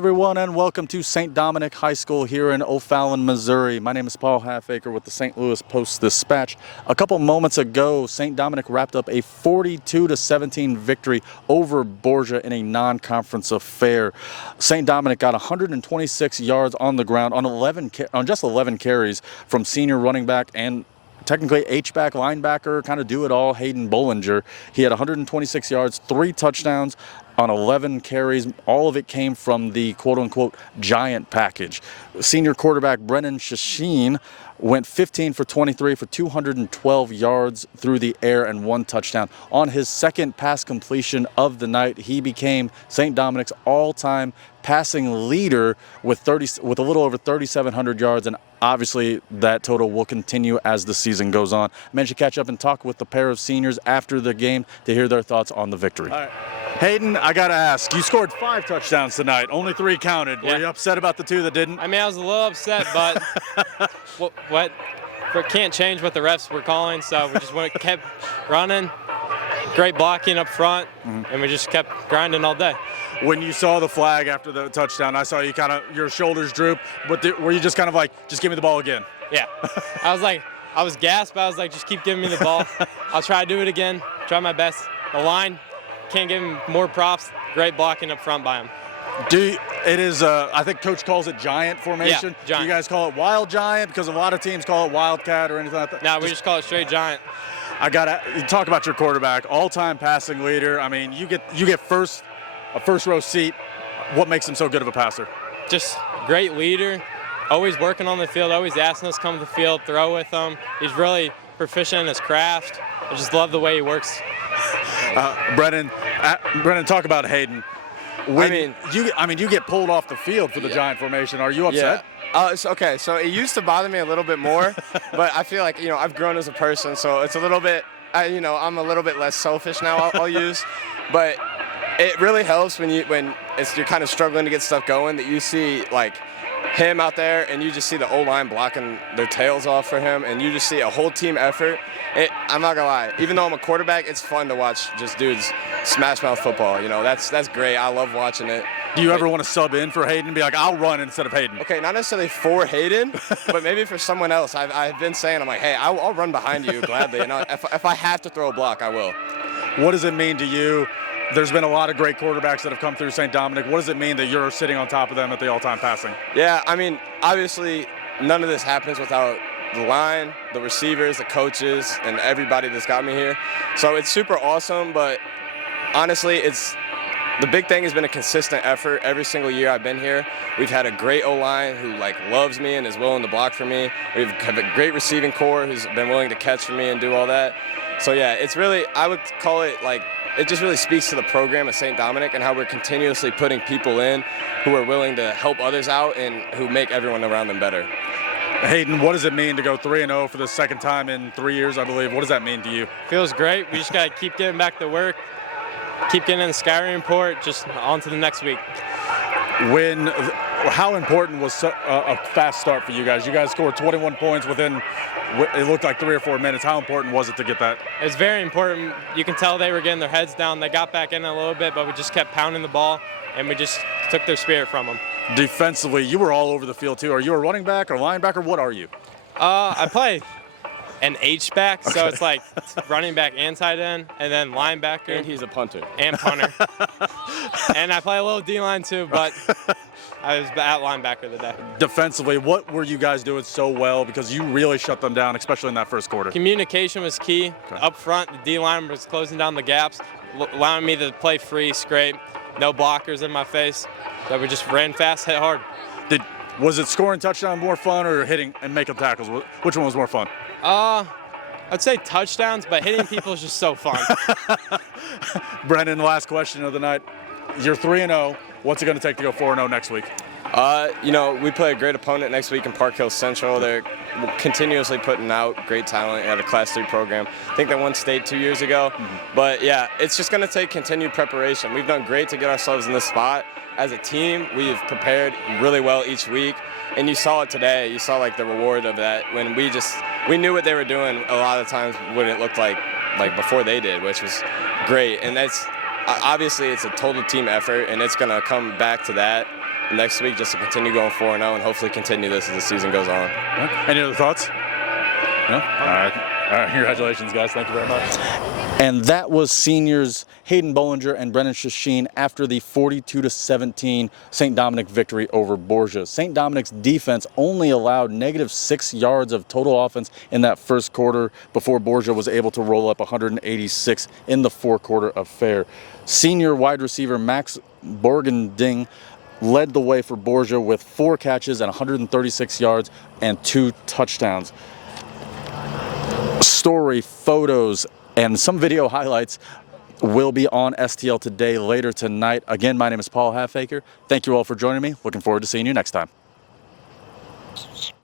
everyone, and welcome to St. Dominic High School here in O'Fallon, Missouri. My name is Paul Halfacre with the St. Louis Post-Dispatch. A couple moments ago, St. Dominic wrapped up a 42-17 victory over Borgia in a non-conference affair. St. Dominic got 126 yards on the ground on just 11 carries from senior running back and technically H-back linebacker, kind of do-it-all, Hayden Bollinger. He had 126 yards, 3 touchdowns on 11 carries. All of it came from the quote-unquote giant package. Senior quarterback Brennan Shasheen went 15 for 23 for 212 yards through the air and 1 touchdown. On his second pass completion of the night, he became St. Dominic's all-time passing leader with a little over 3,700 yards, and obviously that total will continue as the season goes on. I managed to catch up and talk with the pair of seniors after the game to hear their thoughts on the victory. All right. Hayden, I got to ask, you scored 5 touchdowns tonight, only 3 counted. Yeah. Were you upset about the 2 that didn't? I mean, I was a little upset, but can't change what the refs were calling, so we just kept running. Great blocking up front, and we just kept grinding all day. When you saw the flag after the touchdown, I saw you your shoulders droop, but were you just kind of like, just give me the ball again? Yeah. I was gasped, but I was like, just keep giving me the ball. I'll try to do it again, try my best. The line, can't give him more props. Great blocking up front by him. I think Coach calls it giant formation. Yeah, giant. Do you guys call it wild giant? Because a lot of teams call it wildcat or anything like that. No, we just call it straight giant. I gotta talk about your quarterback, all-time passing leader. I mean, you get a first row seat. What makes him so good of a passer? Just great leader, always working on the field, always asking us to come to the field, throw with him. He's really proficient in his craft. I just love the way he works. Brennan, talk about Hayden. You get pulled off the field for the giant formation. Are you upset? Yeah. Okay, so it used to bother me a little bit more, but I feel like, I've grown as a person, so it's a little bit, I'm a little bit less selfish now, I'll use. But it really helps when you're kind of struggling to get stuff going, that you see, like, him out there and you just see the O-line blocking their tails off for him, and you just see a whole team effort. I'm not gonna lie, even though I'm a quarterback, it's fun to watch just dudes smash mouth football. That's great. I love watching it. Do you ever want to sub in for Hayden and be like, I'll run instead of Hayden? Okay, not necessarily for Hayden, but maybe for someone else. I've been saying, I'm like, hey, I'll run behind you gladly, and if I have to throw a block, I will. What does it mean to you? There's been a lot of great quarterbacks that have come through St. Dominic. What does it mean that you're sitting on top of them at the all-time passing? Yeah, I mean, obviously, none of this happens without the line, the receivers, the coaches, and everybody that's got me here. So it's super awesome, but honestly, the big thing has been a consistent effort every single year I've been here. We've had a great O-line who loves me and is willing to block for me. We have a great receiving core who's been willing to catch for me and do all that. So yeah, it's really, I would call it it just really speaks to the program of St. Dominic and how we're continuously putting people in who are willing to help others out and who make everyone around them better. Hayden, what does it mean to go 3-0 for the second time in 3 years, I believe? What does that mean to you? Feels great. We just got to keep getting back to work, keep getting in the Skyrim report, just on to the next week. How important was a fast start for you guys? You guys scored 21 points within, it looked like 3 or 4 minutes. How important was it to get that? It's very important. You can tell they were getting their heads down. They got back in a little bit, but we just kept pounding the ball, and we just took their spirit from them. Defensively, you were all over the field too. Are you a running back or linebacker? What are you? I play an H-back, so it's like running back and tight end, and then linebacker. And he's a punter. And punter. And I play a little D-line too, but I was at linebacker today. Defensively, what were you guys doing so well? Because you really shut them down, especially in that first quarter. Communication was key. Okay. Up front, the D-line was closing down the gaps, allowing me to play free, straight, no blockers in my face. So we just ran fast, hit hard. Was it scoring touchdown more fun or hitting and making tackles? Which one was more fun? I'd say touchdowns, but hitting people is just so fun. Brendan, last question of the night. You're 3-0. What's it going to take to go 4-0 next week? We play a great opponent next week in Park Hill Central. They're continuously putting out great talent at a Class 3 program. I think they won state 2 years ago. But, yeah, it's just going to take continued preparation. We've done great to get ourselves in this spot. As a team, we've prepared really well each week. And you saw it today. You saw, the reward of that when we knew what they were doing a lot of times when it looked like before they did, which was great. And that's obviously it's a total team effort, and it's going to come back to that next week just to continue going 4-0 and hopefully continue this as the season goes on. Any other thoughts? No? All right. Congratulations, guys. Thank you very much. And that was seniors Hayden Bollinger and Brennan Shasheen after the 42-17 St. Dominic victory over Borgia. St. Dominic's defense only allowed -6 yards of total offense in that first quarter before Borgia was able to roll up 186 in the four-quarter affair. Senior wide receiver Max Borgending led the way for Borgia with 4 catches and 136 yards and 2 touchdowns. Story, photos, and some video highlights will be on STL Today later tonight. Again, my name is Paul Halfacre. Thank you all for joining me. Looking forward to seeing you next time.